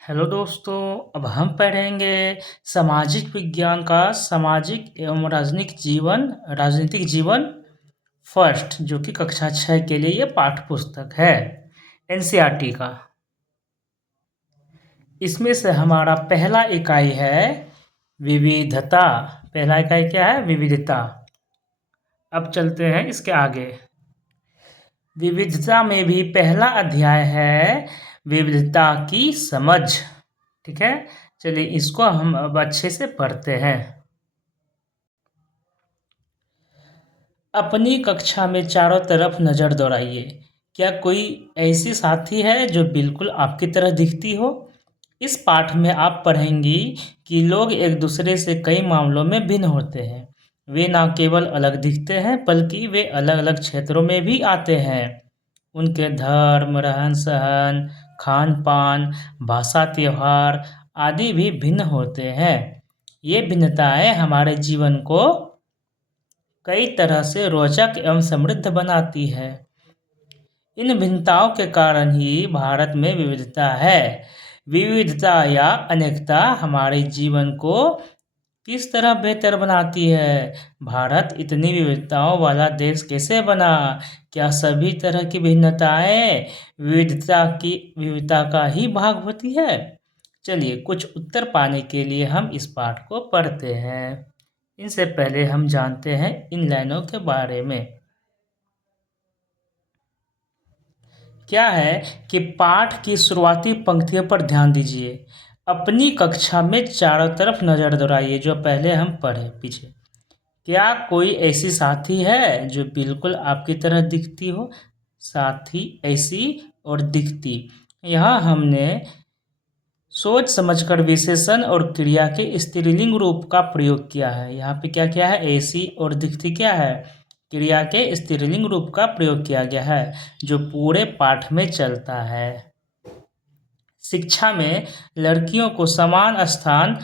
Hello दोस्तों। अब हम पढ़ेंगे सामाजिक विज्ञान का सामाजिक एवं राजनीतिक जीवन फर्स्ट, जो कि कक्षा 6 के लिए ये पाठ्य पुस्तक है एनसीईआरटी का। इसमें से हमारा पहला इकाई है विविधता। पहला इकाई क्या है? विविधता। अब चलते हैं इसके आगे। विविधता में भी पहला अध्याय है विविधता की समझ। ठीक है, चलिए इसको हम अब अच्छे से पढ़ते हैं। अपनी कक्षा में चारों तरफ नज़र दौड़ाइए। क्या कोई ऐसी साथी है जो बिल्कुल आपकी तरह दिखती हो? इस पाठ में आप पढ़ेंगी कि लोग एक दूसरे से कई मामलों में भिन्न होते हैं। वे न केवल अलग दिखते हैं बल्कि वे अलग अलग क्षेत्रों में भी आते हैं। उनके धर्म, रहन सहन, खान पान, भाषा, त्योहार आदि भी भिन्न होते हैं। ये भिन्नताएं हमारे जीवन को कई तरह से रोचक एवं समृद्ध बनाती है। इन भिन्नताओं के कारण ही भारत में विविधता है। विविधता या अनेकता हमारे जीवन को किस तरह बेहतर बनाती है? भारत इतनी विविधताओं वाला देश कैसे बना? क्या सभी तरह की भिन्नताएं विविधता का ही भाग होती है? चलिए कुछ उत्तर पाने के लिए हम इस पाठ को पढ़ते हैं। इनसे पहले हम जानते हैं इन लाइनों के बारे में। क्या है कि पाठ की शुरुआती पंक्तियों पर ध्यान दीजिए। अपनी कक्षा में चारों तरफ नजर दौड़ाइए, जो पहले हम पढ़े पीछे। क्या कोई ऐसी साथी है जो बिल्कुल आपकी तरह दिखती हो? साथी, ऐसी और दिखती। यहाँ हमने सोच समझकर विशेषण और क्रिया के स्त्रीलिंग रूप का प्रयोग किया है। यहाँ पे क्या क्या है? ऐसी और दिखती क्या है? क्रिया के स्त्रीलिंग रूप का प्रयोग किया गया है, जो पूरे पाठ में चलता है। शिक्षा में लड़कियों को समान स्थान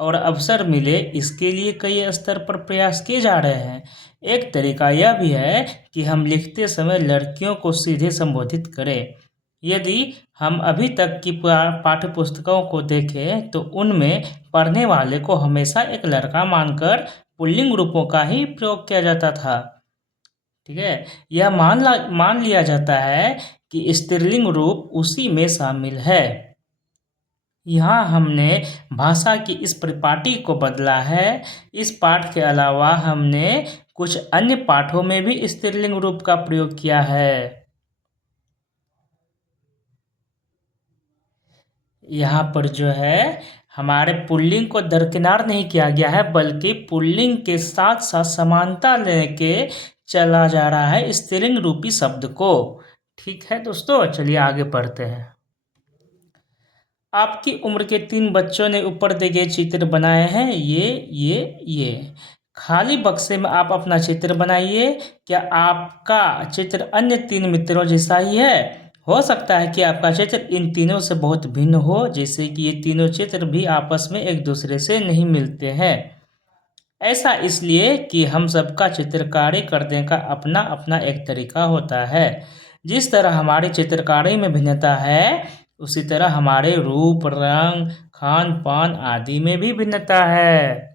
और अवसर मिले, इसके लिए कई स्तर पर प्रयास किए जा रहे हैं। एक तरीका यह भी है कि हम लिखते समय लड़कियों को सीधे संबोधित करें। यदि हम अभी तक की पाठ्य पुस्तकों को देखें तो उनमें पढ़ने वाले को हमेशा एक लड़का मानकर पुल्लिंग रूपों का ही प्रयोग किया जाता था। ठीक है, यह मान लिया जाता है कि स्त्रीलिंग रूप उसी में शामिल है। यहाँ हमने भाषा की इस परिपाटी को बदला है। इस पाठ के अलावा हमने कुछ अन्य पाठों में भी स्त्रीलिंग रूप का प्रयोग किया है। यहाँ पर जो है हमारे पुल्लिंग को दरकिनार नहीं किया गया है, बल्कि पुल्लिंग के साथ साथ समानता लेके चला जा रहा है स्त्रीलिंग रूपी शब्द को। ठीक है दोस्तों, चलिए आगे पढ़ते हैं। आपकी उम्र के 3 बच्चों ने ऊपर दिए गए चित्र बनाए हैं। ये खाली बक्से में आप अपना चित्र बनाइए। क्या आपका चित्र अन्य 3 मित्रों जैसा ही है? हो सकता है कि आपका चित्र इन तीनों से बहुत भिन्न हो, जैसे कि ये तीनों चित्र भी आपस में एक दूसरे से नहीं मिलते हैं। ऐसा इसलिए कि हम सबका चित्रकारी करने का अपना अपना एक तरीका होता है। जिस तरह हमारी चित्रकारी में भिन्नता है, उसी तरह हमारे रूप, रंग, खान पान आदि में भी भिन्नता है।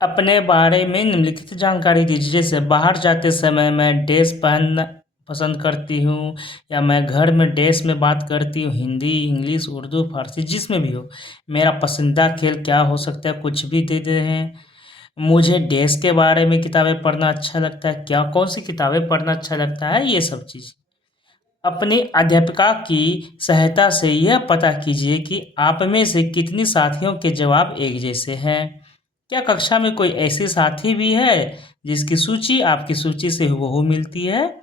अपने बारे में निम्नलिखित जानकारी दीजिए। जैसे बाहर जाते समय मैं ड्रेस पहनना पसंद करती हूँ, या मैं घर में ड्रेस में बात करती हूँ, हिंदी, इंग्लिश, उर्दू, फारसी जिसमें भी हो। मेरा पसंदीदा खेल क्या हो सकता है? कुछ भी दे दे हैं। मुझे ड्रेस के बारे में किताबें पढ़ना अच्छा लगता है। क्या कौन सी किताबें पढ़ना अच्छा लगता है? ये सब चीज़। अपनी अध्यापिका की सहायता से यह पता कीजिए कि आप में से कितनी साथियों के जवाब एक जैसे हैं। क्या कक्षा में कोई ऐसी साथी भी है जिसकी सूची आपकी सूची से हूबहू मिलती है?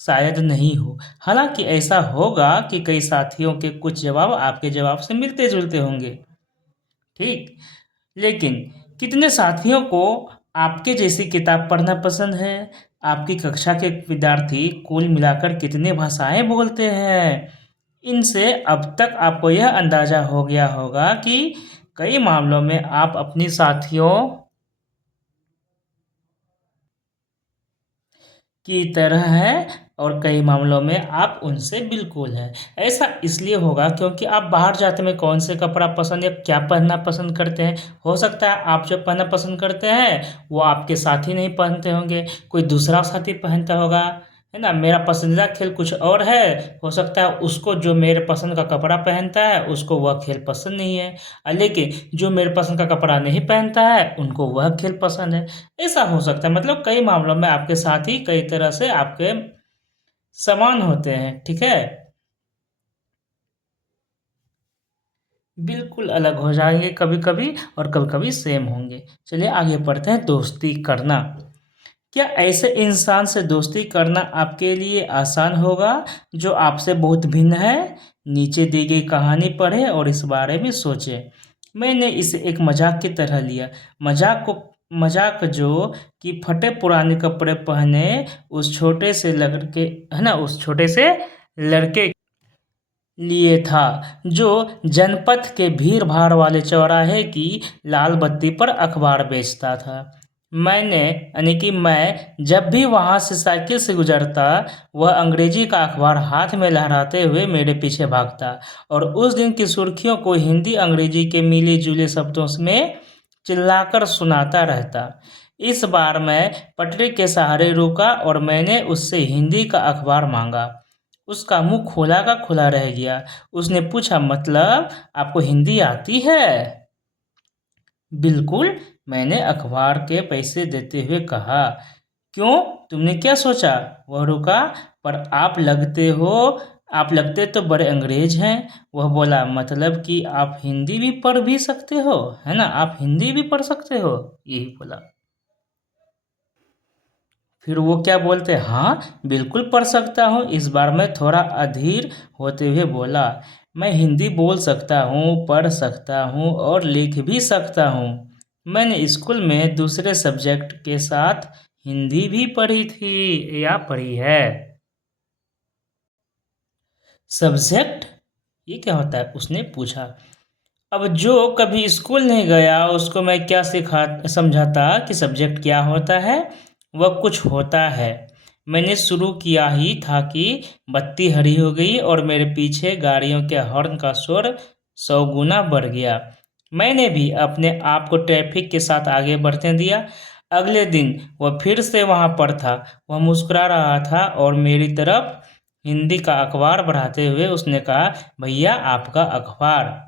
शायद नहीं हो। हालांकि ऐसा होगा कि कई साथियों के कुछ जवाब आपके जवाब से मिलते जुलते होंगे। ठीक, लेकिन कितने साथियों को आपके जैसी किताब पढ़ना पसंद है? आपकी कक्षा के विद्यार्थी कुल मिलाकर कितनी भाषाएं बोलते हैं? इनसे अब तक आपको यह अंदाजा हो गया होगा कि कई मामलों में आप अपनी साथियों की तरह हैं और कई मामलों में आप उनसे बिल्कुल हैं। ऐसा इसलिए होगा क्योंकि आप बाहर जाते में कौन से कपड़ा पसंद या क्या पहनना पसंद करते हैं। हो सकता है आप जो पहनना पसंद करते हैं वो आपके साथी नहीं पहनते होंगे, कोई दूसरा साथी पहनता होगा, है ना। मेरा पसंदीदा खेल कुछ और है, हो सकता है उसको जो मेरे पसंद का कपड़ा पहनता है उसको वह खेल पसंद नहीं है, लेकिन जो मेरे पसंद का कपड़ा नहीं पहनता है उनको वह खेल पसंद है। ऐसा हो सकता है, मतलब कई मामलों में आपके साथी कई तरह से आपके समान होते हैं, ठीक है। बिल्कुल अलग हो जाएंगे कभी कभी और कभी कभी सेम होंगे। चलिए आगे पढ़ते हैं। दोस्ती करना। क्या ऐसे इंसान से दोस्ती करना आपके लिए आसान होगा जो आपसे बहुत भिन्न है? नीचे दी गई कहानी पढ़ें और इस बारे में सोचें। मैंने इसे एक मजाक की तरह लिया। मजाक जो कि फटे पुराने कपड़े पहने उस छोटे से लड़के, है ना, उस छोटे से लड़के लिए था जो जनपथ के भीड़ भाड़ वाले चौराहे की लाल बत्ती पर अखबार बेचता था। यानी कि मैं जब भी वहां से साइकिल से गुजरता वह अंग्रेजी का अखबार हाथ में लहराते हुए मेरे पीछे भागता और उस दिन की सुर्खियों को हिंदी अंग्रेजी के मिले जुले शब्दों में चिल्लाकर सुनाता रहता। इस बार मैं पटरी के सहारे रुका और मैंने उससे हिंदी का अखबार मांगा। उसका मुंह खोला का खुला रह गया। उसने पूछा, मतलब आपको हिंदी आती है? बिल्कुल, मैंने अखबार के पैसे देते हुए कहा। क्यों, तुमने क्या सोचा? वह रुका। पर आप लगते तो बड़े अंग्रेज हैं। वह बोला, मतलब कि आप हिंदी भी पढ़ भी सकते हो, है ना, आप हिंदी भी पढ़ सकते हो, यही बोला। फिर वो क्या बोलते, हाँ बिल्कुल पढ़ सकता हूँ। इस बार मैं थोड़ा अधीर होते हुए बोला, मैं हिंदी बोल सकता हूँ, पढ़ सकता हूँ और लिख भी सकता हूँ। मैंने स्कूल में दूसरे सब्जेक्ट के साथ हिंदी भी पढ़ी थी या पढ़ी है। सब्जेक्ट, ये क्या होता है, उसने पूछा। अब जो कभी स्कूल नहीं गया उसको मैं क्या सिखा समझाता कि सब्जेक्ट क्या होता है। वह कुछ होता है। मैंने शुरू किया ही था कि बत्ती हरी हो गई और मेरे पीछे गाड़ियों के हॉर्न का शोर 100 गुना बढ़ गया। मैंने भी अपने आप को ट्रैफिक के साथ आगे बढ़ने दिया। अगले दिन वह फिर से वहां पर था। वह मुस्कुरा रहा था और मेरी तरफ हिंदी का अखबार बढ़ाते हुए उसने कहा, भैया आपका अखबार।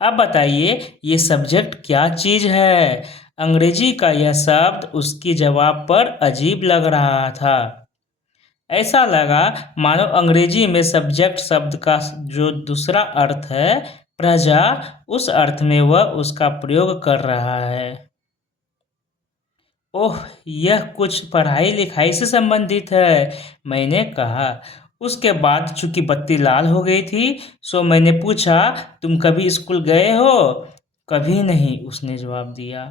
अब बताइए ये सब्जेक्ट क्या चीज है? अंग्रेजी का यह शब्द उसकी जवाब पर अजीब लग रहा था। ऐसा लगा मानो अंग्रेजी में सब्जेक्ट शब्द का जो दूसरा अर्थ है प्रजा, उस अर्थ में वह उसका प्रयोग कर रहा है। ओह, यह कुछ पढ़ाई लिखाई से संबंधित है, मैंने कहा। उसके बाद चूंकि बत्ती लाल हो गई थी सो मैंने पूछा, तुम कभी स्कूल गए हो? कभी नहीं, उसने जवाब दिया।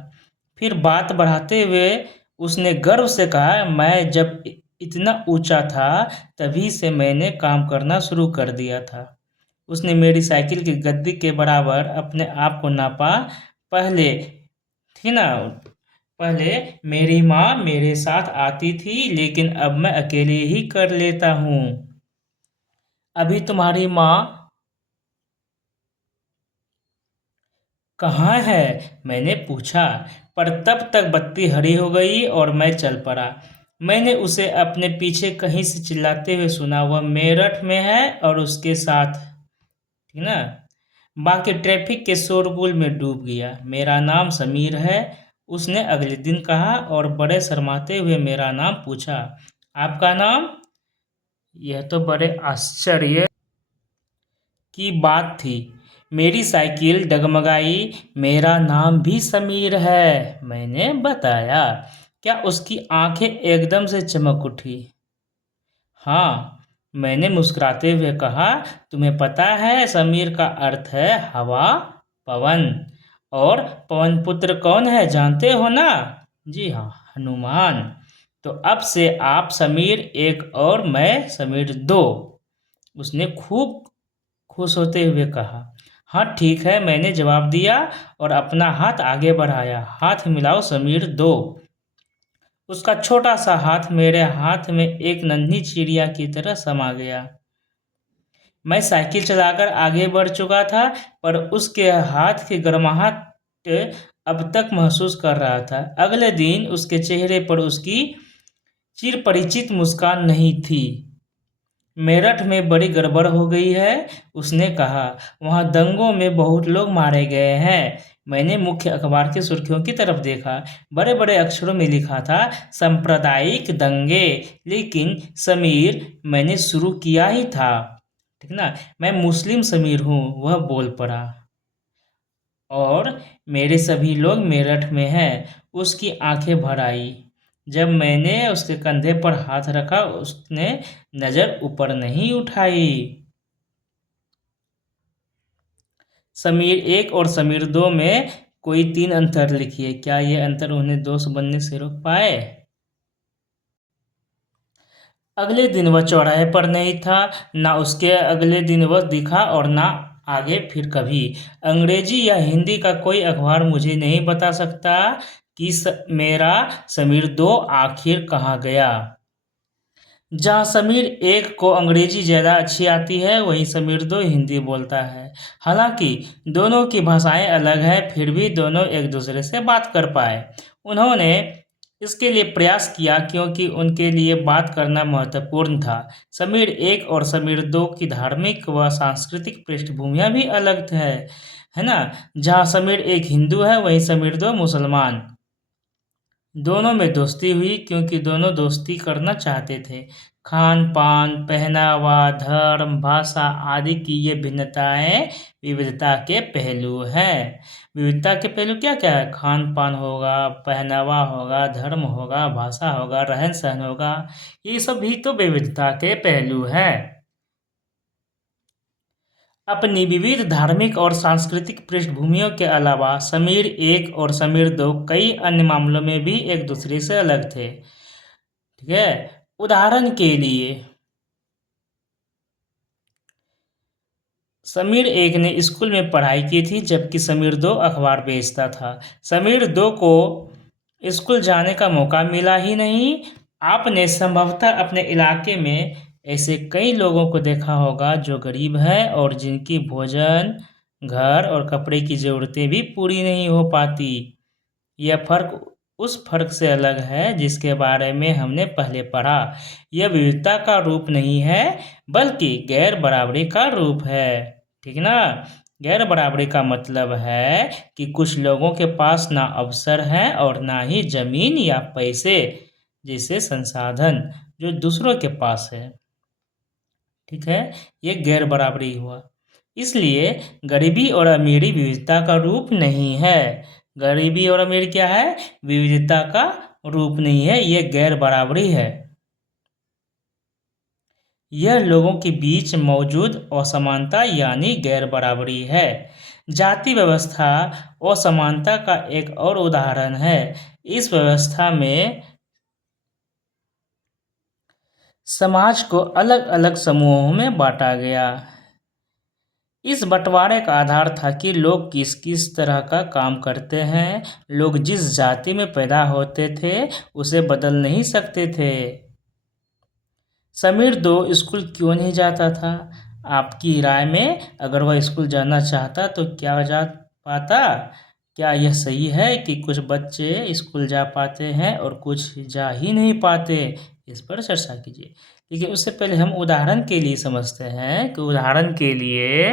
फिर बात बढ़ाते हुए उसने गर्व से कहा, मैं जब इतना ऊंचा था तभी से मैंने काम करना शुरू कर दिया था। उसने मेरी साइकिल की गद्दी के बराबर अपने आप को नापा। पहले थी ना पहले मेरी माँ मेरे साथ आती थी लेकिन अब मैं अकेले ही कर लेता हूँ। अभी तुम्हारी माँ कहाँ है, मैंने पूछा। पर तब तक बत्ती हरी हो गई और मैं चल पड़ा। मैंने उसे अपने पीछे कहीं से चिल्लाते हुए सुना, वह मेरठ में है और उसके साथ, ठीक ना। बाकी ट्रैफिक के शोरगुल में डूब गया। मेरा नाम समीर है, उसने अगले दिन कहा और बड़े शर्माते हुए मेरा नाम पूछा। आपका नाम? यह तो बड़े आश्चर्य की बात थी। मेरी साइकिल डगमगाई। मेरा नाम भी समीर है, मैंने बताया। क्या उसकी आंखें एकदम से चमक उठी? हाँ, मैंने मुस्कुराते हुए कहा, तुम्हें पता है समीर का अर्थ है हवा, पवन। और पवन पुत्र कौन है जानते हो ना? जी हाँ, हनुमान। तो अब से आप समीर एक और मैं समीर दो, उसने खूब खुश होते हुए कहा। हाँ ठीक है, मैंने जवाब दिया और अपना हाथ आगे बढ़ाया। हाथ मिलाओ समीर दो। उसका छोटा सा हाथ मेरे हाथ में एक नन्ही चिड़िया की तरह समा गया। मैं साइकिल चलाकर आगे बढ़ चुका था, पर उसके हाथ की गर्माहट अब तक महसूस कर रहा था। अगले दिन उसके चेहरे पर उसकी चिरपरिचित मुस्कान नहीं थी। मेरठ में बड़ी गड़बड़ हो गई है, उसने कहा। वहाँ दंगों में बहुत लोग मारे गए हैं। मैंने मुख्य अखबार की सुर्खियों की तरफ देखा। बड़े बड़े अक्षरों में लिखा था, सांप्रदायिक दंगे। लेकिन समीर, मैंने शुरू किया ही था, ठीक ना। मैं मुस्लिम समीर हूँ, वह बोल पड़ा। और मेरे सभी लोग मेरठ में हैं। उसकी आंखें भर आई। जब मैंने उसके कंधे पर हाथ रखा, उसने नजर ऊपर नहीं उठाई। समीर एक और समीर दो में कोई 3 अंतर लिखिए। क्या ये अंतर उन्हें दोस्त बनने से रोक पाए? अगले दिन वह चौराहे पर नहीं था, ना उसके अगले दिन वह दिखा और ना आगे फिर कभी। अंग्रेजी या हिंदी का कोई अखबार मुझे नहीं बता सकता कि मेरा समीर दो आखिर कहाँ गया। जहाँ समीर एक को अंग्रेजी ज़्यादा अच्छी आती है, वहीं समीर दो हिंदी बोलता है। हालांकि दोनों की भाषाएं अलग हैं, फिर भी दोनों एक दूसरे से बात कर पाए। उन्होंने इसके लिए प्रयास किया क्योंकि उनके लिए बात करना महत्वपूर्ण था। समीर एक और समीर दो की धार्मिक व सांस्कृतिक पृष्ठभूमियाँ भी अलग है ना। जहाँ समीर एक हिंदू है, वहीं समीर दो मुसलमान। दोनों में दोस्ती हुई क्योंकि दोनों दोस्ती करना चाहते थे। खान-पान, पहनावा, धर्म, भाषा आदि की ये भिन्नताएं विविधता के पहलू हैं। विविधता के पहलू क्या-क्या है? खान-पान होगा, पहनावा होगा, धर्म होगा, भाषा होगा, रहन-सहन होगा। ये सब भी तो विविधता के पहलू हैं। अपनी विविध धार्मिक और सांस्कृतिक पृष्ठभूमियों के अलावा समीर एक और समीर दो कई अन्य मामलों में भी एक दूसरे से अलग थे, ठीक है। उदाहरण के लिए, समीर एक ने स्कूल में पढ़ाई की थी, जबकि समीर दो अखबार बेचता था। समीर दो को स्कूल जाने का मौका मिला ही नहीं। आपने संभवतः अपने इलाके में ऐसे कई लोगों को देखा होगा जो गरीब हैं और जिनकी भोजन, घर और कपड़े की ज़रूरतें भी पूरी नहीं हो पाती। यह फ़र्क उस फ़र्क से अलग है जिसके बारे में हमने पहले पढ़ा। यह विविधता का रूप नहीं है, बल्कि गैर बराबरी का रूप है, ठीक ना। गैर बराबरी का मतलब है कि कुछ लोगों के पास ना अवसर हैं और ना ही जमीन या पैसे जैसे संसाधन जो दूसरों के पास है, ठीक है। ये गैर बराबरी हुआ। इसलिए गरीबी और अमीरी विविधता का रूप नहीं है। गरीबी और अमीरी क्या है? विविधता का रूप नहीं है, ये गैर बराबरी है। यह लोगों के बीच मौजूद असमानता यानी गैर बराबरी है। जाति व्यवस्था असमानता का एक और उदाहरण है। इस व्यवस्था में समाज को अलग अलग समूहों में बांटा गया। इस बंटवारे का आधार था कि लोग किस किस तरह का काम करते हैं। लोग जिस जाति में पैदा होते थे उसे बदल नहीं सकते थे। समीर दो स्कूल क्यों नहीं जाता था? आपकी राय में अगर वह स्कूल जाना चाहता तो क्या जा पाता? क्या यह सही है कि कुछ बच्चे स्कूल जा पाते हैं और कुछ जा ही नहीं पाते? इस पर चर्चा कीजिए। लेकिन उससे पहले हम उदाहरण के लिए समझते हैं कि उदाहरण के लिए,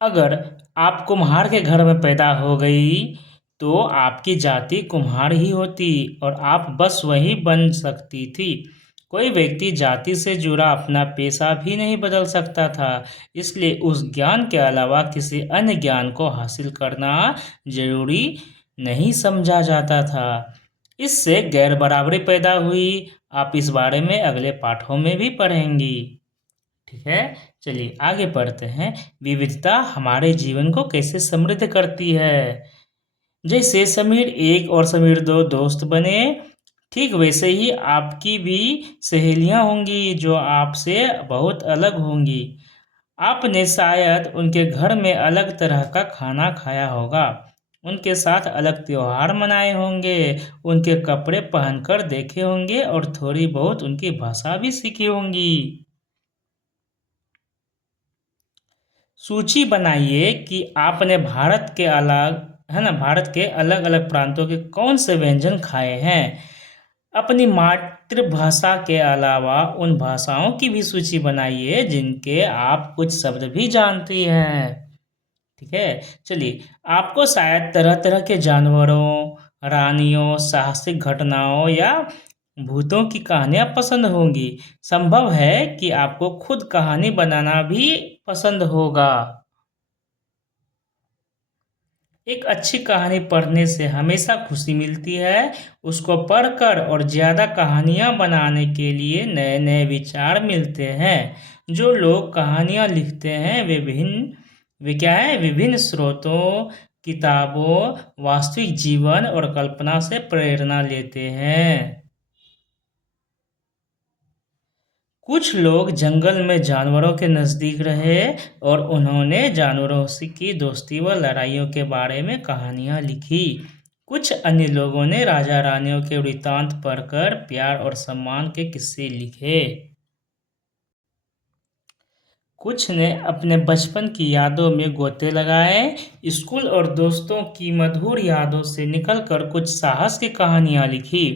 अगर आप कुम्हार के घर में पैदा हो गई तो आपकी जाति कुम्हार ही होती और आप बस वही बन सकती थी। कोई व्यक्ति जाति से जुड़ा अपना पेशा भी नहीं बदल सकता था। इसलिए उस ज्ञान के अलावा किसी अन्य ज्ञान को हासिल करना जरूरी नहीं समझा जाता था। इससे गैर बराबरी पैदा हुई। आप इस बारे में अगले पाठों में भी पढ़ेंगी, ठीक है। चलिए आगे बढ़ते हैं। विविधता हमारे जीवन को कैसे समृद्ध करती है। जैसे समीर एक और समीर दो दोस्त बने, ठीक वैसे ही आपकी भी सहेलियां होंगी जो आपसे बहुत अलग होंगी। आपने शायद उनके घर में अलग तरह का खाना खाया होगा, उनके साथ अलग त्योहार मनाए होंगे, उनके कपड़े पहनकर देखे होंगे और थोड़ी बहुत उनकी भाषा भी सीखी होंगी। सूची बनाइए कि आपने भारत के भारत के अलग अलग प्रांतों के कौन से व्यंजन खाए हैं। अपनी मातृभाषा के अलावा उन भाषाओं की भी सूची बनाइए जिनके आप कुछ शब्द भी जानती हैं। ठीक है, चलिए। आपको शायद तरह तरह के जानवरों, रानियों, साहसिक घटनाओं या भूतों की कहानियां पसंद होंगी। संभव है कि आपको खुद कहानी बनाना भी पसंद होगा। एक अच्छी कहानी पढ़ने से हमेशा खुशी मिलती है। उसको पढ़कर और ज़्यादा कहानियाँ बनाने के लिए नए नए विचार मिलते हैं। जो लोग कहानियाँ लिखते हैं वे क्या है, विभिन्न स्रोतों, किताबों, वास्तविक जीवन और कल्पना से प्रेरणा लेते हैं। कुछ लोग जंगल में जानवरों के नज़दीक रहे और उन्होंने जानवरों से की दोस्ती व लड़ाइयों के बारे में कहानियाँ लिखी। कुछ अन्य लोगों ने राजा रानियों के वृत्तांत पढ़कर प्यार और सम्मान के किस्से लिखे। कुछ ने अपने बचपन की यादों में गोते लगाए। स्कूल और दोस्तों की मधुर यादों से निकलकर कुछ साहस की कहानियाँ लिखी।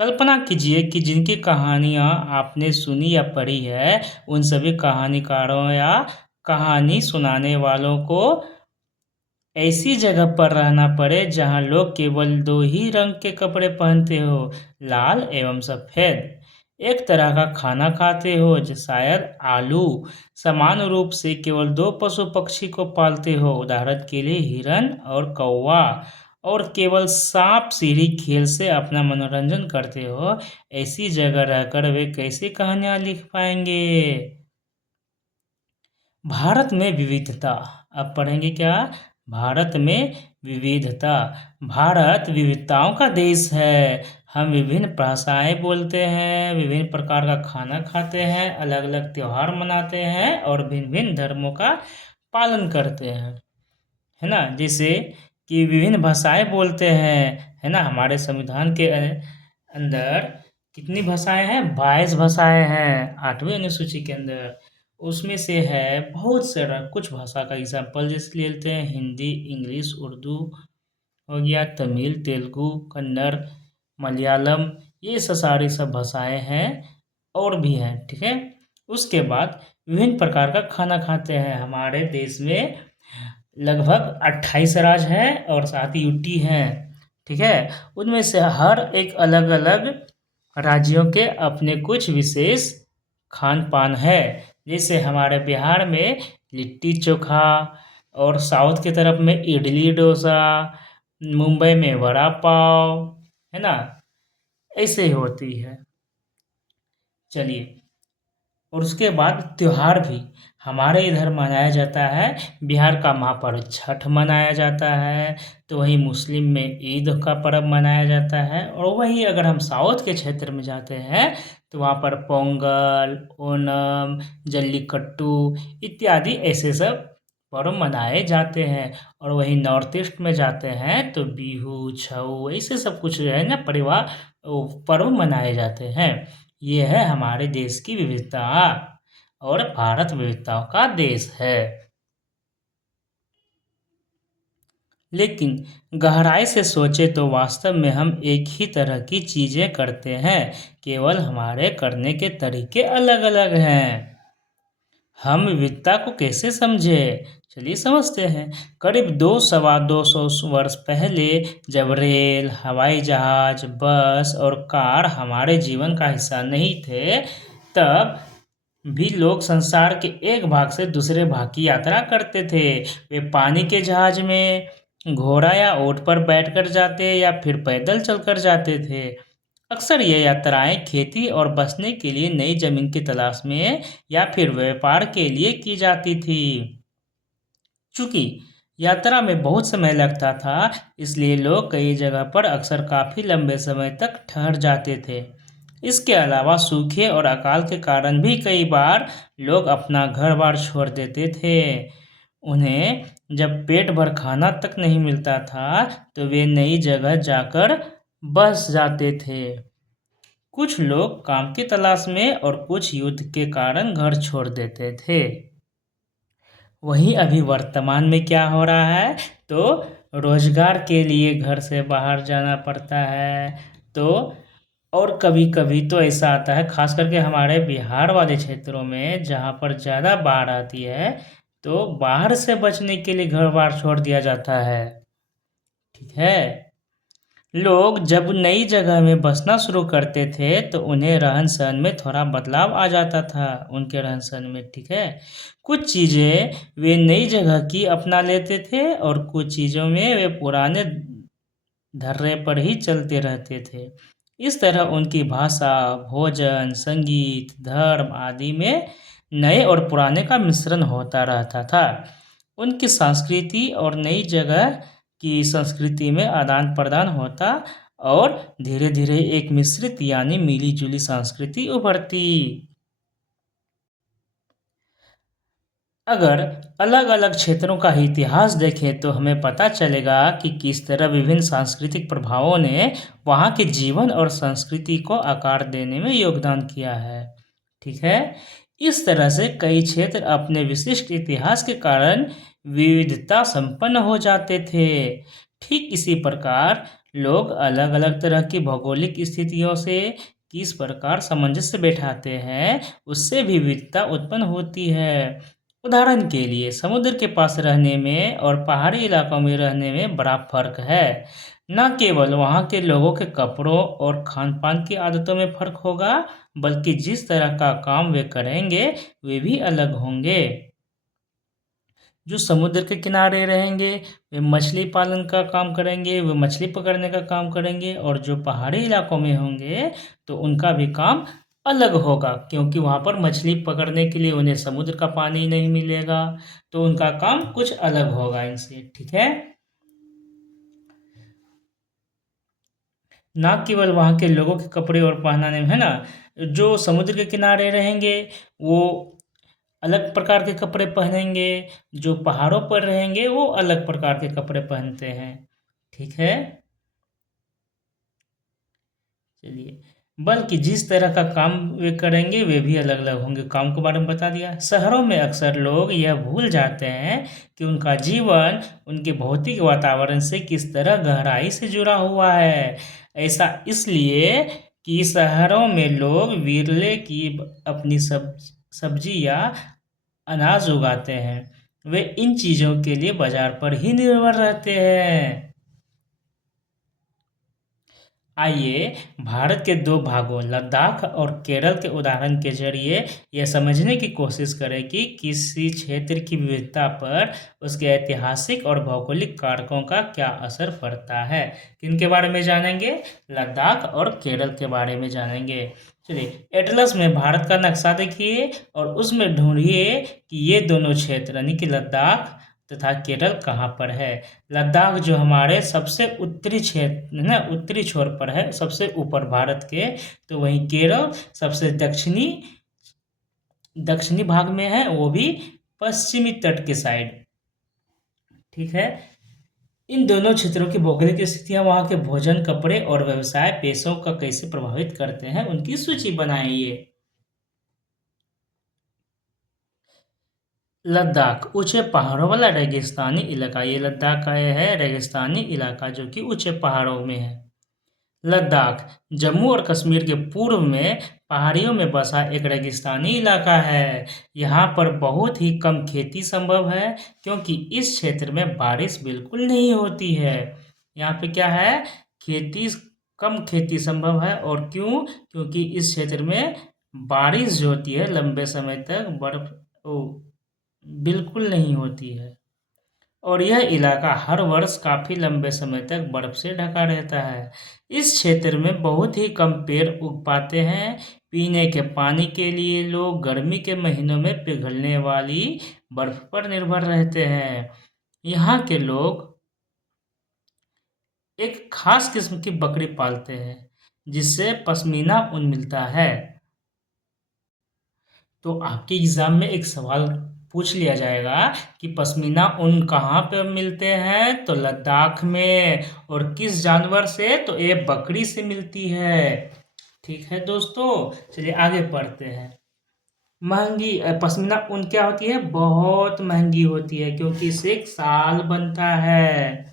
कल्पना कीजिए कि जिनकी कहानियाँ आपने सुनी या पढ़ी है, उन सभी कहानीकारों या कहानी सुनाने वालों को ऐसी जगह पर रहना पड़े जहाँ लोग केवल दो ही रंग के कपड़े पहनते हो, लाल एवं सफ़ेद। एक तरह का खाना खाते हो, जो शायद आलू। समान रूप से केवल दो पशु पक्षी को पालते हो, उदाहरण के लिए हिरन और कौवा। और केवल सांप सीढ़ी खेल से अपना मनोरंजन करते हो। ऐसी जगह रहकर वे कैसी कहानियाँ लिख पाएंगे। भारत में विविधता। अब पढ़ेंगे क्या? भारत में विविधता। भारत विविधताओं का देश है। हम विभिन्न भाषाएं बोलते हैं, विभिन्न प्रकार का खाना खाते हैं, अलग अलग त्योहार मनाते हैं और भिन्न भिन्न धर्मों का पालन करते हैं, है ना। जैसे कि विभिन्न भाषाएं बोलते हैं, है ना। हमारे संविधान के अंदर कितनी भाषाएं हैं? 22 भाषाएं हैं 8वीं अनुसूची के अंदर। उसमें से है बहुत सारा कुछ भाषा का एग्जाम्पल जैसे ले लेते हैं, हिंदी, इंग्लिश, उर्दू हो गया, तमिल, तेलुगु, कन्नड़, मलयालम, ये सारी सब भाषाएं हैं और भी हैं। ठीक है। उसके बाद विभिन्न प्रकार का खाना खाते हैं। हमारे देश में लगभग 28 राज्य हैं और साथ ही यूटी हैं। ठीक है। उनमें से हर एक अलग अलग राज्यों के अपने कुछ विशेष खान पान है। जैसे हमारे बिहार में लिट्टी चोखा और साउथ की तरफ में इडली डोसा, मुंबई में वड़ा पाव, है ना। ऐसे ही होती है। चलिए, और उसके बाद त्योहार भी हमारे इधर मनाया जाता है। बिहार का महापर्व छठ मनाया जाता है, तो वहीं मुस्लिम में ईद का पर्व मनाया जाता है। और वहीं अगर हम साउथ के क्षेत्र में जाते हैं तो वहाँ पर पोंगल, ओणम, जल्लीकट्टू इत्यादि ऐसे सब पर्व मनाए जाते हैं। और वहीं नॉर्थ ईस्ट में जाते हैं तो बिहू, छऊ ऐसे सब कुछ जो है ना परिवार पर्व मनाए जाते हैं। ये है हमारे देश की विविधता और भारत विविधताओं का देश है। लेकिन गहराई से सोचे तो वास्तव में हम एक ही तरह की चीजें करते हैं, केवल हमारे करने के तरीके अलग अलग हैं। हम विविधता को कैसे समझे? चलिए समझते हैं। करीब 200-225 वर्ष पहले जब रेल, हवाई जहाज, बस और कार हमारे जीवन का हिस्सा नहीं थे, तब भी लोग संसार के एक भाग से दूसरे भाग की यात्रा करते थे। वे पानी के जहाज में, घोड़ा या ऊंट पर बैठकर जाते या फिर पैदल चलकर जाते थे। अक्सर ये यात्राएं खेती और बसने के लिए नई जमीन की तलाश में या फिर व्यापार के लिए की जाती थी। चूंकि यात्रा में बहुत समय लगता था, इसलिए लोग कई जगह पर अक्सर काफी लंबे समय तक ठहर जाते थे। इसके अलावा सूखे और अकाल के कारण भी कई बार लोग अपना घर बार छोड़ देते थे। उन्हें जब पेट भर खाना तक नहीं मिलता था तो वे नई जगह जाकर बस जाते थे। कुछ लोग काम की तलाश में और कुछ युद्ध के कारण घर छोड़ देते थे। वहीं अभी वर्तमान में क्या हो रहा है, तो रोजगार के लिए घर से बाहर जाना पड़ता है। तो और कभी-कभी तो ऐसा आता है, खास करके हमारे बिहार वाले क्षेत्रों में जहाँ पर ज़्यादा बाढ़ आती है, तो बाढ़ से बचने के लिए घर-बार छोड़ दिया जाता है। ठीक है? लोग जब नई जगह में बसना शुरू करते थे तो उन्हें रहन-सहन में थोड़ा बदलाव आ जाता था, उनके रहन-सहन में, ठीक है? कुछ चीज़ें वे नई जगह की अपना लेते थे और कुछ चीज़ों में वे पुराने धर्रे पर ही चलते रहते थे। इस तरह उनकी भाषा, भोजन, संगीत, धर्म आदि में नए और पुराने का मिश्रण होता रहता था। उनकी संस्कृति और नई जगह की संस्कृति में आदान-प्रदान होता और धीरे-धीरे एक मिश्रित यानी मिली-जुली संस्कृति उभरती। अगर अलग-अलग क्षेत्रों का इतिहास देखें तो हमें पता चलेगा कि किस तरह विभिन्न सांस्कृतिक प्रभावों ने वहाँ के जीवन और संस्कृति को आकार देने में योगदान किया है। ठीक है? इस तरह से कई क्षेत्र अपने विशिष्ट इतिहास के कारण विविधता संपन्न हो जाते थे। ठीक इसी प्रकार लोग अलग-अलग तरह की भौगोलिक स्थितियों से किस प्रकार सामंजस्य बैठाते हैं, उससे भी विविधता उत्पन्न होती है। उदाहरण के लिए समुद्र के पास रहने में और पहाड़ी इलाकों में रहने में बड़ा फर्क है। न केवल वहाँ के लोगों के कपड़ों और खान-पान की आदतों में फर्क होगा, बल्कि जिस तरह का काम वे करेंगे, वे भी अलग होंगे। जो समुद्र के किनारे रहेंगे, वे मछली पालन का काम करेंगे, वे मछली पकड़ने का काम करेंगे और जो पहाड़ी इलाकों में होंगे, तो उनका भी काम अलग होगा क्योंकि वहाँ पर मछली पकड़ने के लिए उन्हें समुद्र का पानी नहीं मिलेगा, तो उनका काम कुछ अलग होगा इनसे, ठीक है? ना केवल वहाँ के लोगों के कपड़े और पहनाने में, है ना? जो समुद्र के किनारे रहेंगे, वो अलग प्रकार के कपड़े पहनेंगे, जो पहाड़ों पर रहेंगे वो अलग प्रकार के कपड़े पहनते हैं। ठीक है? चलिए, बल्कि जिस तरह का काम वे करेंगे वे भी अलग-अलग होंगे, काम के बारे में बता दिया। शहरों में अक्सर लोग यह भूल जाते हैं कि उनका जीवन उनके भौतिक वातावरण से किस तरह गहराई से जुड़ा हुआ है। ऐसा इसलिए कि शहरों में लोग विरले की अपनी सब्जी या अनाज उगाते हैं। वे इन चीज़ों के लिए बाजार पर ही निर्भर रहते हैं। आइए भारत के दो भागों लद्दाख और केरल के उदाहरण के जरिए यह समझने की कोशिश करें कि किसी क्षेत्र की विविधता पर उसके ऐतिहासिक और भौगोलिक कारकों का क्या असर पड़ता है। किनके बारे में जानेंगे? लद्दाख और केरल के बारे में जानेंगे। चलिए, एटलस में भारत का नक्शा देखिए और उसमें ढूंढिए कि ये दोनों क्षेत्र यानी कि लद्दाख तथा केरल कहाँ पर है। लद्दाख जो हमारे सबसे उत्तरी क्षेत्र है ना, उत्तरी छोर पर है, सबसे ऊपर भारत के, तो वहीं केरल सबसे दक्षिणी भाग में है, वो भी पश्चिमी तट के साइड। ठीक है? इन दोनों क्षेत्रों की भौगोलिक स्थितियां वहाँ के भोजन, कपड़े और व्यवसाय पेशों का कैसे प्रभावित करते हैं, उनकी सूची बनाइए। लद्दाख ऊंचे पहाड़ों वाला रेगिस्तानी इलाका, ये लद्दाख का ये है रेगिस्तानी इलाका जो कि ऊंचे पहाड़ों में है। लद्दाख जम्मू और कश्मीर के पूर्व में पहाड़ियों में बसा एक रेगिस्तानी इलाका है। यहाँ पर बहुत ही कम खेती संभव है क्योंकि इस क्षेत्र में बारिश बिल्कुल नहीं होती है। यहाँ पे क्या है, खेती कम खेती संभव है। और क्यों? क्योंकि इस क्षेत्र में बारिश जो होती है लंबे समय तक बर्फ बिल्कुल नहीं होती है और यह इलाका हर वर्ष काफ़ी लंबे समय तक बर्फ से ढका रहता है। इस क्षेत्र में बहुत ही कम पेड़ उग पाते हैं। पीने के पानी के लिए लोग गर्मी के महीनों में पिघलने वाली बर्फ पर निर्भर रहते हैं। यहाँ के लोग एक खास किस्म की बकरी पालते हैं जिससे पश्मीना ऊन मिलता है। तो आपके एग्जाम में एक सवाल पूछ लिया जाएगा कि पश्मीना ऊन कहाँ पे मिलते हैं, तो लद्दाख में। और किस जानवर से, तो ये बकरी से मिलती है। ठीक है दोस्तों, चलिए आगे पढ़ते हैं। महंगी पश्मीना ऊन क्या होती है, बहुत महंगी होती है, क्योंकि इससे एक शाल बनता है।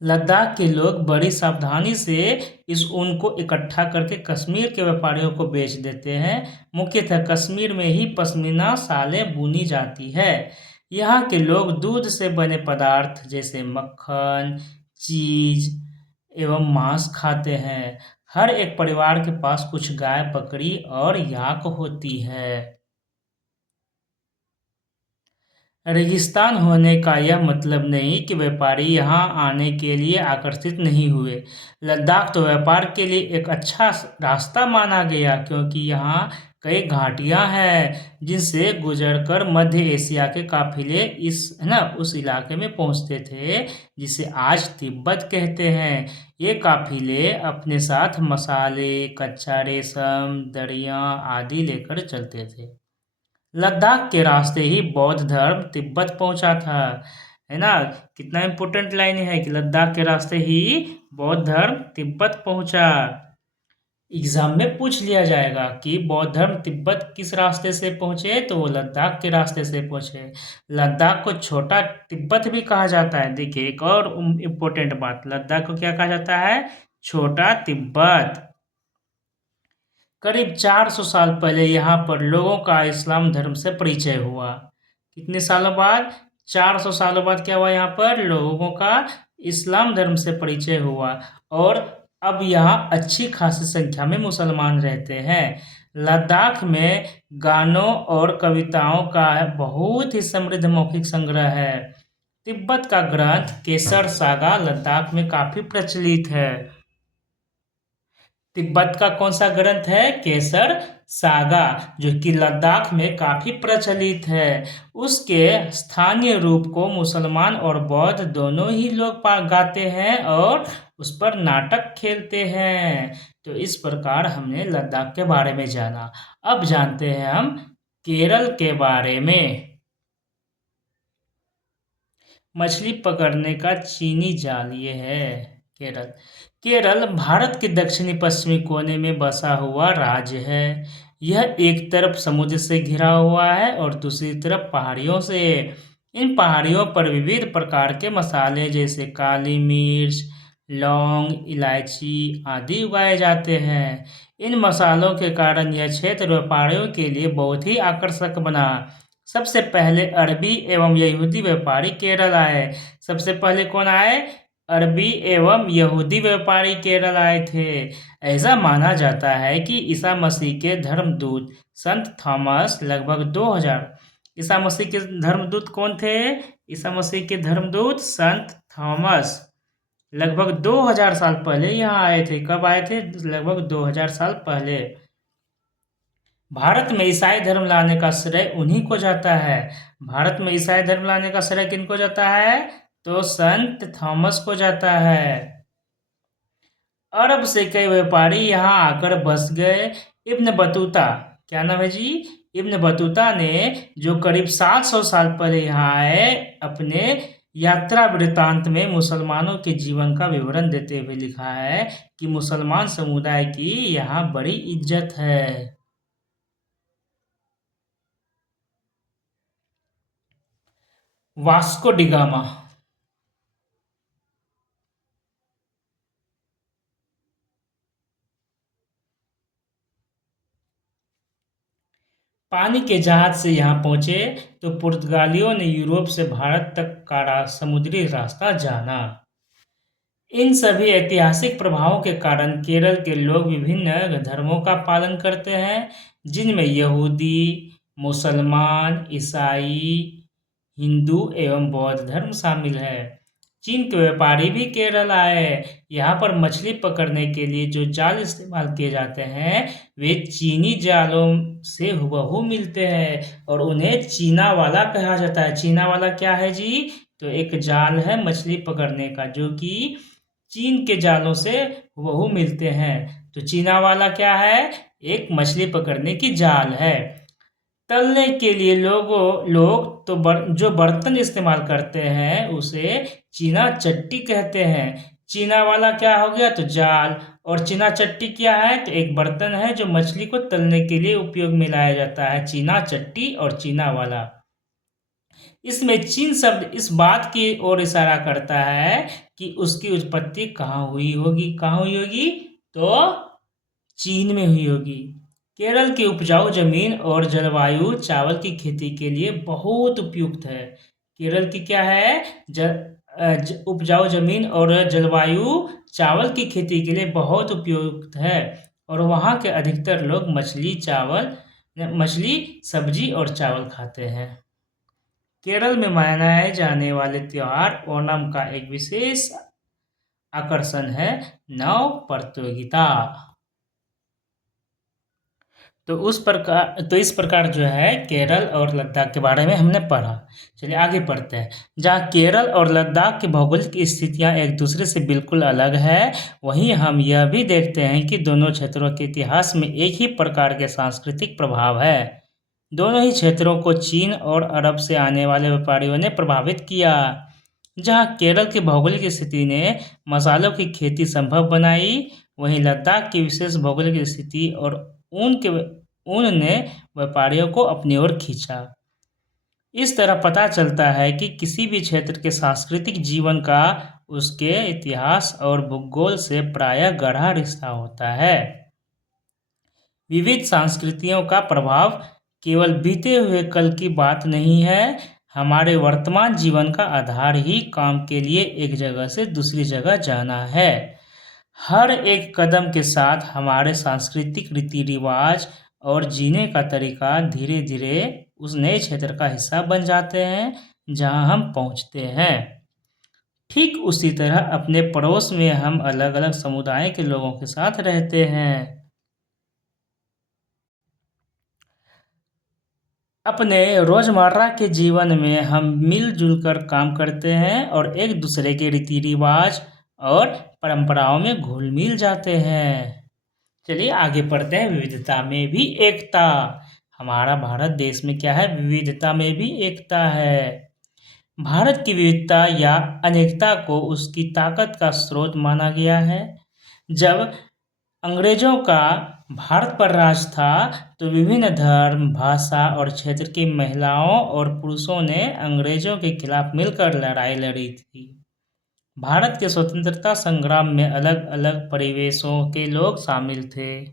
लद्दाख के लोग बड़ी सावधानी से इस ऊन को इकट्ठा करके कश्मीर के व्यापारियों को बेच देते हैं। मुख्यतः कश्मीर में ही पश्मीना शालें बुनी जाती है। यहाँ के लोग दूध से बने पदार्थ जैसे मक्खन, चीज एवं मांस खाते हैं। हर एक परिवार के पास कुछ गाय, बकरी और याक होती है। रेगिस्तान होने का यह मतलब नहीं कि व्यापारी यहाँ आने के लिए आकर्षित नहीं हुए। लद्दाख तो व्यापार के लिए एक अच्छा रास्ता माना गया, क्योंकि यहाँ कई घाटियाँ हैं जिनसे गुजरकर मध्य एशिया के काफिले उस इलाके में पहुँचते थे, जिसे आज तिब्बत कहते हैं। ये काफिले अपने साथ मसाले, कच्चा रेशम, दरियाँ आदि लेकर चलते थे। लद्दाख के रास्ते ही बौद्ध धर्म तिब्बत पहुंचा था, है ना। कितना इम्पोर्टेंट लाइन है कि लद्दाख के रास्ते ही बौद्ध धर्म तिब्बत पहुंचा। एग्जाम में पूछ लिया जाएगा कि बौद्ध धर्म तिब्बत किस रास्ते से पहुंचे, तो वो लद्दाख के रास्ते से पहुंचे। लद्दाख को छोटा तिब्बत भी कहा जाता है। देखिए एक और इम्पोर्टेंट बात, लद्दाख को क्या कहा जाता है, छोटा तिब्बत। करीब 400 साल पहले यहाँ पर लोगों का इस्लाम धर्म से परिचय हुआ। कितने सालों बाद, 400 सालों बाद क्या हुआ, यहाँ पर लोगों का इस्लाम धर्म से परिचय हुआ। और अब यहाँ अच्छी खासी संख्या में मुसलमान रहते हैं। लद्दाख में गानों और कविताओं का बहुत ही समृद्ध मौखिक संग्रह है। तिब्बत का ग्रंथ केसर सागा लद्दाख में काफी प्रचलित है। तिब्बत का कौन सा ग्रंथ है, केसर सागा, जो कि लद्दाख में काफी प्रचलित है। उसके स्थानीय रूप को मुसलमान और बौद्ध दोनों ही लोग गाते हैं और उस पर नाटक खेलते हैं। तो इस प्रकार हमने लद्दाख के बारे में जाना। अब जानते हैं हम केरल के बारे में। मछली पकड़ने का चीनी जाल, ये है केरल। केरल भारत के दक्षिणी पश्चिमी कोने में बसा हुआ राज्य है। यह एक तरफ समुद्र से घिरा हुआ है और दूसरी तरफ पहाड़ियों से। इन पहाड़ियों पर विविध प्रकार के मसाले जैसे काली मिर्च, लौंग, इलायची आदि उगाए जाते हैं। इन मसालों के कारण यह क्षेत्र व्यापारियों के लिए बहुत ही आकर्षक बना। सबसे पहले अरबी एवं यहूदी व्यापारी केरल आए। सबसे पहले कौन आए, अरबी एवं यहूदी व्यापारी केरल आए थे। ऐसा माना जाता है कि ईसा मसीह के धर्मदूत संत थॉमस लगभग 2000। ईसा मसीह के धर्मदूत कौन थे, ईसा मसीह के धर्मदूत संत थॉमस लगभग 2000 साल पहले यहाँ आए थे। कब आए थे, लगभग 2000 साल पहले। भारत में ईसाई धर्म लाने का श्रेय उन्हीं को जाता है। भारत में ईसाई धर्म लाने का श्रेय किनको जाता है, तो संत थॉमस को जाता है। अरब से कई व्यापारी यहाँ आकर बस गए। इब्न बतूता, क्या नाम है जी, इब्न बतूता ने, जो करीब 700 साल पहले यहाँ आए, अपने यात्रा वृत्तांत में मुसलमानों के जीवन का विवरण देते हुए लिखा है कि मुसलमान समुदाय की यहाँ बड़ी इज्जत है। Vasco da Gama. पानी के जहाज से यहाँ पहुंचे तो पुर्तगालियों ने यूरोप से भारत तक का समुद्री रास्ता जाना। इन सभी ऐतिहासिक प्रभावों के कारण केरल के लोग विभिन्न धर्मों का पालन करते हैं, जिनमें यहूदी, मुसलमान, ईसाई, हिंदू एवं बौद्ध धर्म शामिल है। चीन के व्यापारी भी केरल आए। यहाँ पर मछली पकड़ने के लिए जो जाल इस्तेमाल किए जाते हैं वे चीनी जालों से हुबहू मिलते हैं और उन्हें चीना वाला कहा जाता है। चीना वाला क्या है जी, तो एक जाल है मछली पकड़ने का जो कि चीन के जालों से हुबहू मिलते हैं। तो चीना वाला क्या है, एक मछली पकड़ने की जाल है। तलने के लिए लोग तो जो बर्तन इस्तेमाल करते हैं उसे चीना चट्टी कहते हैं। चीना वाला क्या हो गया, तो जाल। और चीना चट्टी क्या है, तो एक बर्तन है जो मछली को तलने के लिए उपयोग में लाया जाता है। चीना चट्टी और चीना वाला। इसमें चीन शब्द इस बात की ओर इशारा करता है कि उसकी उत्पत्ति कहाँ हुई होगी, तो चीन में हुई होगी। केरल की उपजाऊ जमीन और जलवायु चावल की खेती के लिए बहुत उपयुक्त है। केरल की क्या है, उपजाऊ जमीन और जलवायु चावल की खेती के लिए बहुत उपयुक्त है। और वहाँ के अधिकतर लोग मछली, सब्जी और चावल खाते हैं। केरल में मनाए जाने वाले त्योहार ओणम का एक विशेष आकर्षण है नाव प्रतियोगिता। तो इस प्रकार जो है केरल और लद्दाख के बारे में हमने पढ़ा। चलिए आगे पढ़ते हैं। जहाँ केरल और लद्दाख की भौगोलिक स्थितियाँ एक दूसरे से बिल्कुल अलग है, वहीं हम यह भी देखते हैं कि दोनों क्षेत्रों के इतिहास में एक ही प्रकार के सांस्कृतिक प्रभाव है। दोनों ही क्षेत्रों को चीन और अरब से आने वाले व्यापारियों ने प्रभावित किया। जहाँ केरल की भौगोलिक स्थिति ने मसालों की खेती संभव बनाई, वहीं लद्दाख की विशेष भौगोलिक स्थिति और ऊन ने व्यापारियों को अपनी ओर खींचा। इस तरह पता चलता है कि किसी भी क्षेत्र के सांस्कृतिक जीवन का उसके इतिहास और भूगोल से प्रायः गहरा रिश्ता होता है। विविध संस्कृतियों का प्रभाव केवल बीते हुए कल की बात नहीं है, हमारे वर्तमान जीवन का आधार ही काम के लिए एक जगह से दूसरी जगह जाना है। हर एक कदम के साथ हमारे सांस्कृतिक रीति रिवाज और जीने का तरीका धीरे धीरे उस नए क्षेत्र का हिस्सा बन जाते हैं जहां हम पहुंचते हैं। ठीक उसी तरह अपने पड़ोस में हम अलग अलग समुदाय के लोगों के साथ रहते हैं। अपने रोज़मर्रा के जीवन में हम मिलजुल कर काम करते हैं और एक दूसरे के रीति रिवाज और परंपराओं में घुल मिल जाते हैं। चलिए आगे पढ़ते हैं। विविधता में भी एकता। हमारा भारत देश में क्या है, विविधता में भी एकता है। भारत की विविधता या अनेकता को उसकी ताकत का स्रोत माना गया है। जब अंग्रेजों का भारत पर राज था तो विभिन्न धर्म, भाषा और क्षेत्र की महिलाओं और पुरुषों ने अंग्रेजों के खिलाफ मिलकर लड़ाई लड़ी थी। भारत के स्वतंत्रता संग्राम में अलग अलग परिवेशों के लोग शामिल थे।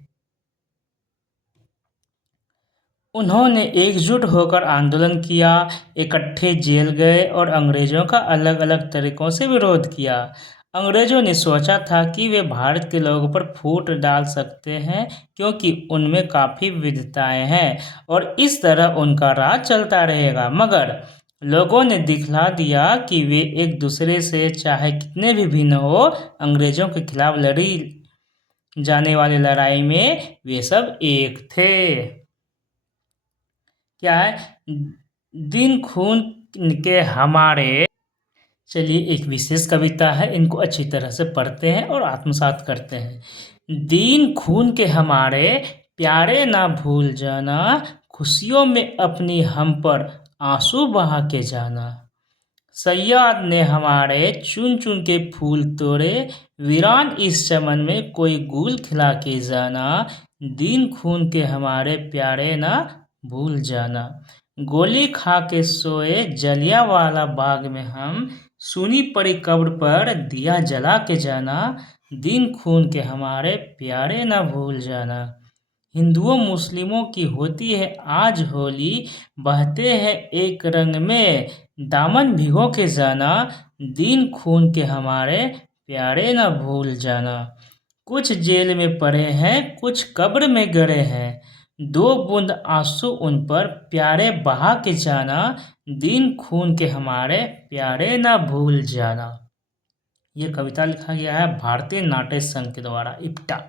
उन्होंने एकजुट होकर आंदोलन किया, इकट्ठे जेल गए और अंग्रेजों का अलग अलग तरीकों से विरोध किया। अंग्रेजों ने सोचा था कि वे भारत के लोगों पर फूट डाल सकते हैं क्योंकि उनमें काफ़ी विविधताएं हैं और इस तरह उनका राज चलता रहेगा। मगर लोगों ने दिखला दिया कि वे एक दूसरे से चाहे कितने भी भिन्न हो, अंग्रेजों के खिलाफ लड़ी जाने वाली लड़ाई में वे सब एक थे। क्या है, दिन खून के हमारे। चलिए एक विशेष कविता है, इनको अच्छी तरह से पढ़ते हैं और आत्मसात करते हैं। दीन खून के हमारे प्यारे ना भूल जाना, खुशियों में अपनी हम पर आंसू बहा के जाना। सैयद ने हमारे चुन चुन के फूल तोड़े, वीरान इस चमन में कोई गुल खिला के जाना। दीन खून के हमारे प्यारे ना भूल जाना, गोली खा के सोए जलियांवाला बाग में हम, सुनी पड़ी कब्र पर दिया जला के जाना। दिन खून के हमारे प्यारे ना भूल जाना। हिंदुओं मुस्लिमों की होती है आज होली, बहते हैं एक रंग में दामन भिगो के जाना। दिन खून के हमारे प्यारे ना भूल जाना। कुछ जेल में पड़े हैं, कुछ कब्र में गड़े हैं, दो बूंद आंसू उन पर प्यारे बहा के जाना। दिन खून के हमारे प्यारे ना भूल जाना। ये कविता लिखा गया है भारतीय नाट्य संघ के द्वारा, इप्टा।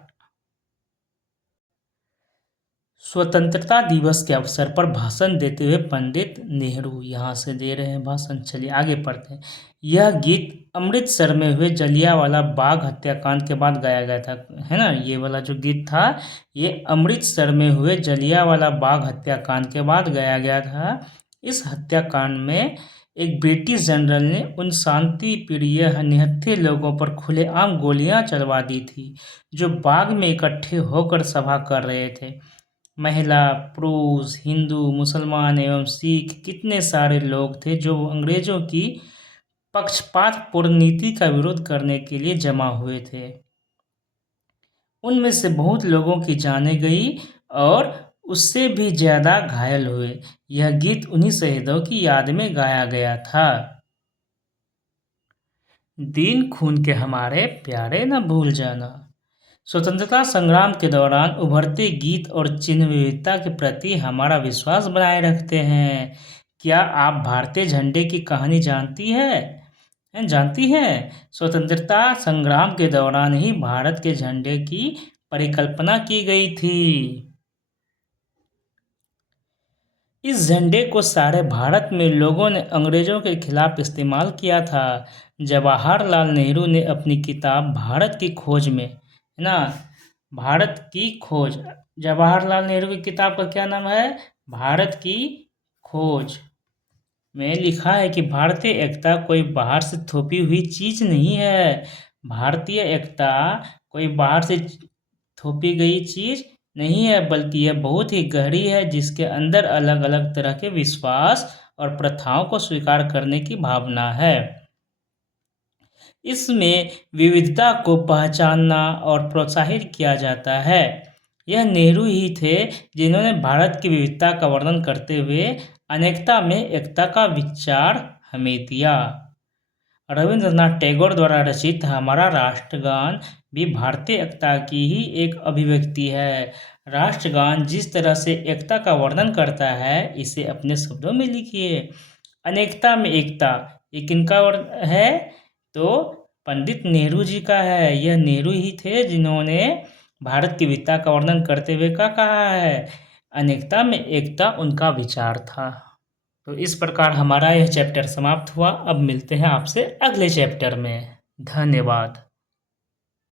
स्वतंत्रता दिवस के अवसर पर भाषण देते हुए पंडित नेहरू यहाँ से दे रहे हैं भाषण। चलिए आगे पढ़ते हैं। यह गीत अमृतसर में हुए जलियांवाला बाग हत्याकांड के बाद गाया गया था, है ना। ये वाला जो गीत था ये अमृतसर में हुए जलियांवाला बाग हत्याकांड के बाद गाया गया था। इस हत्याकांड में एक ब्रिटिश जनरल ने उन शांति प्रिय निहत्थे लोगों पर खुलेआम गोलियां चलवा दी थी जो बाग में इकट्ठे होकर सभा कर रहे थे। महिला, पुरुष, हिंदू, मुसलमान एवं सिख कितने सारे लोग थे जो अंग्रेजों की पक्षपातपूर्ण नीति का विरोध करने के लिए जमा हुए थे। उनमें से बहुत लोगों की जानें गई और उससे भी ज्यादा घायल हुए। यह गीत उन्हीं शहीदों की याद में गाया गया था। दिन खून के हमारे प्यारे न भूल जाना। स्वतंत्रता संग्राम के दौरान उभरते गीत और चिन्ह विविधता के प्रति हमारा विश्वास बनाए रखते हैं। क्या आप भारतीय झंडे की कहानी जानती जानती हैं? स्वतंत्रता संग्राम के दौरान ही भारत के झंडे की परिकल्पना की गई थी। इस झंडे को सारे भारत में लोगों ने अंग्रेजों के खिलाफ इस्तेमाल किया था। जवाहरलाल नेहरू ने अपनी किताब भारत की खोज में, है ना, भारत की खोज, जवाहरलाल नेहरू की किताब का क्या नाम है? भारत की खोज में लिखा है कि भारतीय एकता कोई बाहर से थोपी हुई चीज नहीं है। भारतीय एकता कोई बाहर से थोपी गई चीज नहीं है, बल्कि यह बहुत ही गहरी है, जिसके अंदर अलग अलग तरह के विश्वास और प्रथाओं को स्वीकार करने की भावना है। इसमें विविधता को पहचानना और प्रोत्साहित किया जाता है। यह नेहरू ही थे जिन्होंने भारत की विविधता का वर्णन करते हुए अनेकता में एकता का विचार हमें दिया। रविंद्रनाथ टैगोर द्वारा रचित हमारा राष्ट्रगान भी भारतीय एकता की ही एक अभिव्यक्ति है। राष्ट्रगान जिस तरह से एकता का वर्णन करता है, इसे अपने शब्दों में लिखिए। अनेकता में एकता, ये किनका है? तो पंडित नेहरू जी का है। यह नेहरू ही थे जिन्होंने भारत की विविधता का वर्णन करते हुए क्या कहा है? अनेकता में एकता उनका विचार था। तो इस प्रकार हमारा यह चैप्टर समाप्त हुआ। अब मिलते हैं आपसे अगले चैप्टर में। धन्यवाद।